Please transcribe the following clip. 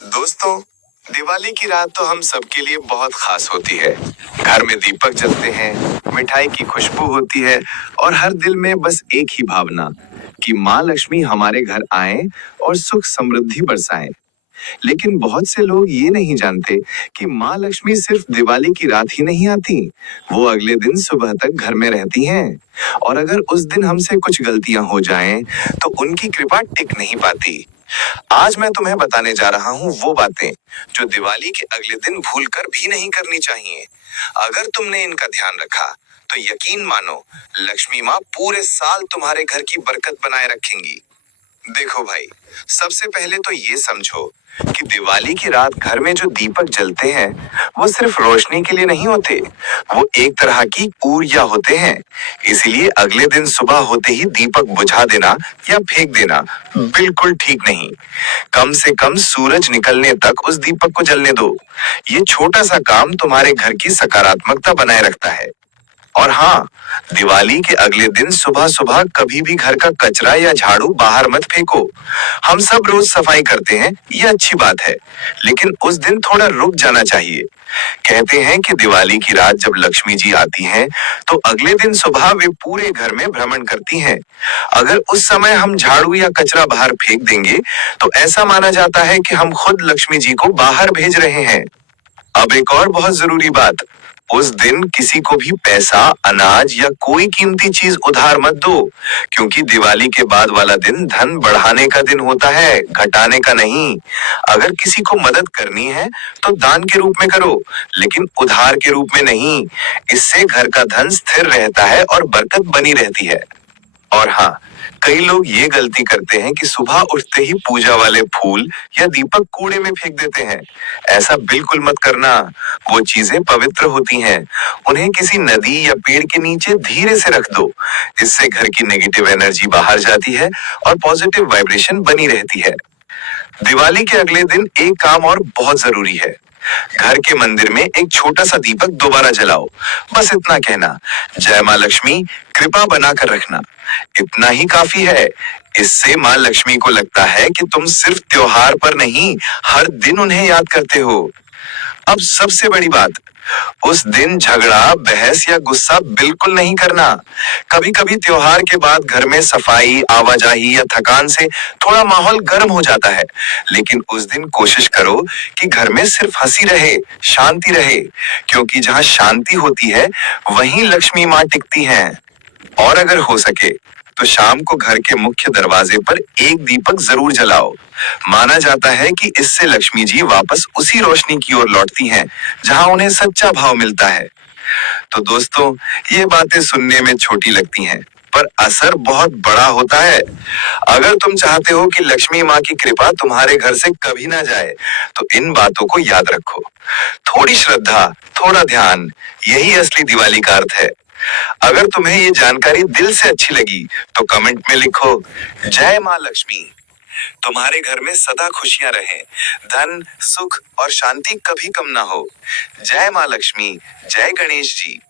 दोस्तों, दिवाली की रात तो हम सबके लिए बहुत खास होती है। घर में दीपक जलते हैं, मिठाई की खुशबू होती है और हर दिल में बस एक ही भावना कि माँ लक्ष्मी हमारे घर आए और सुख समृद्धि बरसाएं। लेकिन बहुत से लोग ये नहीं जानते कि माँ लक्ष्मी सिर्फ दिवाली की रात ही नहीं आती, वो अगले दिन सुबह तक घर में रहती हैं। और अगर उस दिन हमसे कुछ गलतियां हो जाएं, तो उनकी कृपा टिक नहीं पाती। आज मैं तुम्हें बताने जा रहा हूँ वो बातें जो दिवाली के अगले दिन भूलकर भी नहीं करनी चाहिए। अगर तुमने इनका ध्यान रखा, तो यकीन मानो, लक्ष्मी माँ पूरे साल तुम्हारे घर की बरकत बनाए रखेंगी। देखो भाई, सबसे पहले तो ये समझो कि दिवाली की रात घर में जो दीपक जलते हैं, वो सिर्फ रोशनी के लिए नहीं होते, वो एक तरह की ऊर्जा होते हैं। इसीलिए अगले दिन सुबह होते ही दीपक बुझा देना या फेंक देना बिल्कुल ठीक नहीं। कम से कम सूरज निकलने तक उस दीपक को जलने दो। ये छोटा सा काम तुम्हारे घर की सकारात्मकता बनाए रखता है। और हाँ, दिवाली के अगले दिन सुबह सुबह कभी भी घर का कचरा या झाड़ू बाहर मत फेंको। हम सब रोज सफाई करते हैं, ये अच्छी बात है, लेकिन उस दिन थोड़ा रुक जाना चाहिए। कहते हैं कि दिवाली की रात जब लक्ष्मी जी आती हैं, तो अगले दिन सुबह वे पूरे घर में भ्रमण करती हैं। अगर उस समय हम झाड़ू या कचरा बाहर फेंक देंगे, तो ऐसा माना जाता है कि हम खुद लक्ष्मी जी को बाहर भेज रहे हैं। अब एक और बहुत जरूरी बात, उस दिन किसी को भी पैसा, अनाज या कोई कीमती चीज उधार मत दो, क्योंकि दिवाली के बाद वाला दिन धन बढ़ाने का दिन होता है, घटाने का नहीं। अगर किसी को मदद करनी है, तो दान के रूप में करो, लेकिन उधार के रूप में नहीं। इससे घर का धन स्थिर रहता है और बरकत बनी रहती है। और हाँ, कई लोग ये गलती करते हैं कि सुबह उठते ही पूजा वाले फूल या दीपक कूड़े में फेंक देते हैं। ऐसा बिल्कुल मत करना। वो चीजें पवित्र होती हैं। उन्हें किसी नदी या पेड़ के नीचे धीरे से रख दो। इससे घर की नेगेटिव एनर्जी बाहर जाती है और पॉजिटिव वाइब्रेशन बनी रहती है। दिवाली के अगले दिन एक काम और बहुत जरूरी है। घर के मंदिर में एक छोटा सा दीपक दोबारा जलाओ। बस इतना कहना, जय माँ लक्ष्मी, कृपा बनाकर रखना। इतना ही काफी है। इससे माँ लक्ष्मी को लगता है कि तुम सिर्फ त्योहार पर नहीं, हर दिन उन्हें याद करते हो। अब सबसे बड़ी बात, उस दिन झगड़ा, बहस या गुस्सा बिल्कुल नहीं करना। कभी कभी त्योहार के बाद घर में सफाई, आवाजाही या थकान से थोड़ा माहौल गर्म हो जाता है, लेकिन उस दिन कोशिश करो कि घर में सिर्फ हंसी रहे, शांति रहे, क्योंकि जहाँ शांति होती है, वहीं लक्ष्मी माँ टिकती हैं। और अगर हो सके, तो शाम को घर के मुख्य दरवाजे पर एक दीपक जरूर जलाओ। माना जाता है कि इससे लक्ष्मी जी वापस उसी रोशनी की ओर लौटती हैं, जहां उन्हें सच्चा भाव मिलता है। तो दोस्तों, ये बातें सुनने में छोटी लगती हैं, पर असर बहुत बड़ा होता है। अगर तुम चाहते हो कि लक्ष्मी माँ की कृपा तुम्हारे घर से कभी ना जाए, तो इन बातों को याद रखो। थोड़ी श्रद्धा, थोड़ा ध्यान, यही असली दिवाली का अर्थ है। अगर तुम्हें ये जानकारी दिल से अच्छी लगी, तो कमेंट में लिखो, जय माँ लक्ष्मी। तुम्हारे घर में सदा खुशियां रहें, धन, सुख और शांति कभी कम ना हो। जय माँ लक्ष्मी, जय गणेश जी।